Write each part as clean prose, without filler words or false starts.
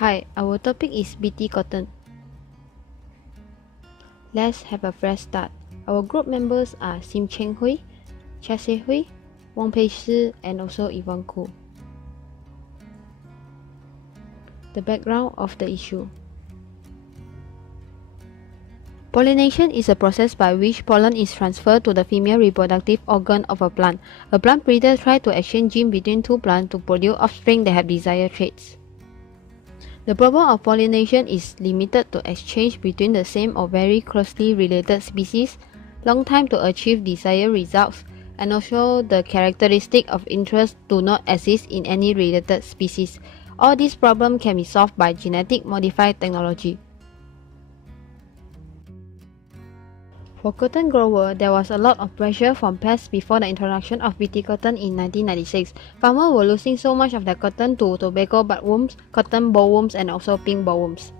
Hi, our topic is BT cotton. Let's have a fresh start. Our group members are Sim Cheng Hui, Chia Se Hui, Wang Pei Shi, and also Yvonne Khoo. The background of the issue. Pollination is a process by which pollen is transferred to the female reproductive organ of a plant. A plant breeder tries to exchange genes between two plants to produce offspring that have desired traits. The problem of pollination is limited to exchange between the same or very closely related species, long time to achieve desired results, and also the characteristic of interest do not exist in any related species. All these problems can be solved by genetic modified technology. For cotton grower, there was a lot of pressure from pests before the introduction of BT cotton in 1996. Farmers were losing so much of their cotton to tobacco butworms, cotton bollworms, and also pink bollworms.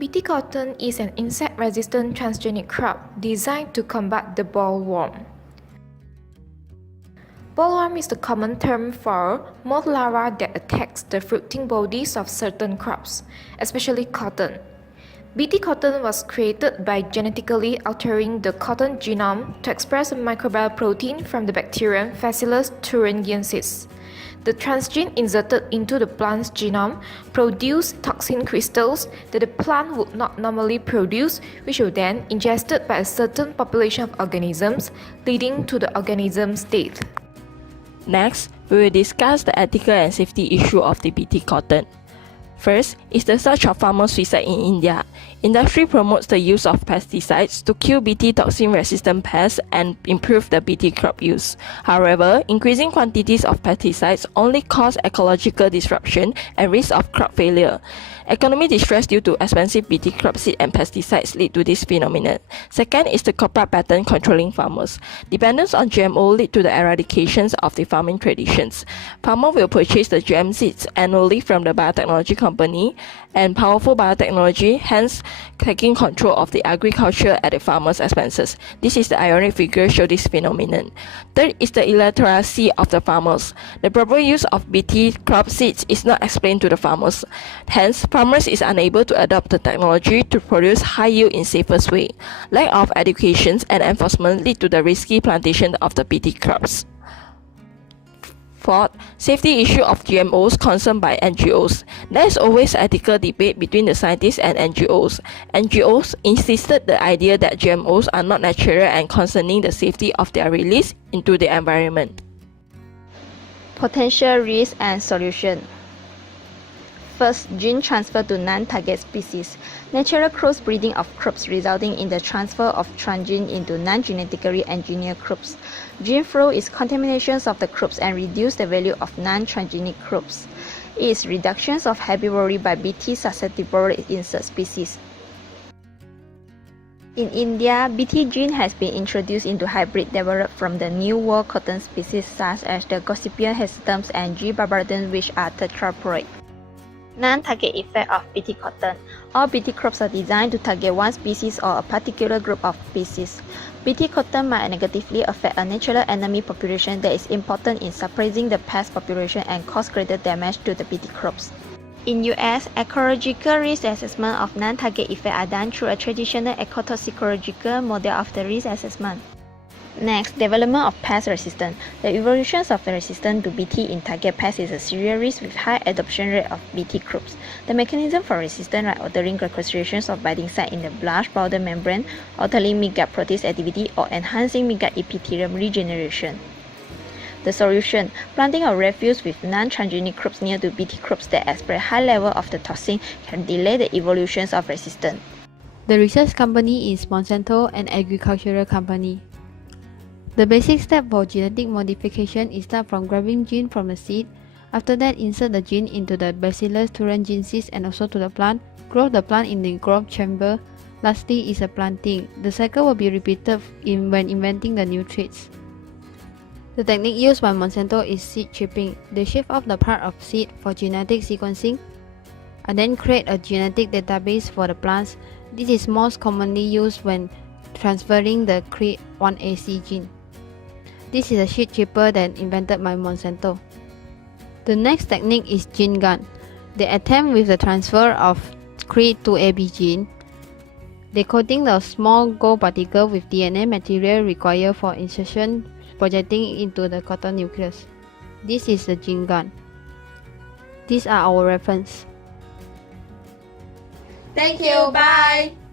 BT cotton is an insect-resistant transgenic crop designed to combat the bollworm. Bollworm is the common term for moth larva that attacks the fruiting bodies of certain crops, especially cotton. BT cotton was created by genetically altering the cotton genome to express a microbial protein from the bacterium Bacillus thuringiensis. The transgene inserted into the plant's genome produced toxin crystals that the plant would not normally produce, which were then ingested by a certain population of organisms, leading to the organism's death. Next, we will discuss the ethical and safety issue of the BT cotton. First is the surge of farmer suicide in India. Industry promotes the use of pesticides to kill BT toxin-resistant pests and improve the BT crop use. However, increasing quantities of pesticides only cause ecological disruption and risk of crop failure. Economic distress due to expensive BT crop seed and pesticides lead to this phenomenon. Second is the corporate pattern controlling farmers. Dependence on GMO lead to the eradication of the farming traditions. Farmers will purchase the GM seeds annually from the biotechnology company and powerful biotechnology, hence taking control of the agriculture at the farmers' expenses. This is the ironic figure show this phenomenon. Third is the illiteracy of the farmers. The proper use of BT crop seeds is not explained to the farmers. Hence, farmers is unable to adopt the technology to produce high yield in safest way. Lack of education and enforcement lead to the risky plantation of the BT crops. Fourth, safety issue of GMOs concerned by NGOs. There is always ethical debate between the scientists and NGOs. NGOs insisted the idea that GMOs are not natural and concerning the safety of their release into the environment. Potential risk and solution. First, gene transfer to non-target species. Natural crossbreeding of crops resulting in the transfer of transgene into non-genetically engineered crops. Gene flow is contamination of the crops and reduce the value of non-transgenic crops. It is reduction of herbivory by BT susceptible insect species. In India, BT gene has been introduced into hybrid developed from the New World cotton species such as the Gossypium hesitum and G. barbaratum, which are tetraploid. Non-target effect of BT cotton. All BT crops are designed to target one species or a particular group of species. BT cotton might negatively affect a natural enemy population that is important in suppressing the pest population and cause greater damage to the BT crops. In US, ecological risk assessment of non-target effect are done through a traditional ecotoxicological model of the risk assessment. Next, development of pest resistance. The evolution of the resistance to BT in target pests is a serious risk with high adoption rate of BT crops. The mechanism for resistance are altering glycosylations of binding site in the blush border membrane, altering midgut protease activity, or enhancing midgut epithelium regeneration. The solution: planting of refuse with non-transgenic crops near to BT crops that express high level of the toxin can delay the evolution of resistance. The research company is Monsanto, an agricultural company. The basic step for genetic modification is start from grabbing gene from the seed. After that, insert the gene into the Bacillus thuringiensis and also to the plant. Grow the plant in the growth chamber. Lastly is a planting. The cycle will be repeated when inventing the new traits. The technique used by Monsanto is seed chipping. They shave off the part of seed for genetic sequencing and then create a genetic database for the plants. This is most commonly used when transferring the CRE1AC gene. This is a seed chipper that invented by Monsanto. The next technique is gene gun. They attempt with the transfer of CRE to AB gene. They coating the small gold particle with DNA material required for insertion projecting into the cotton nucleus. This is the gene gun. These are our reference. Thank you. Bye.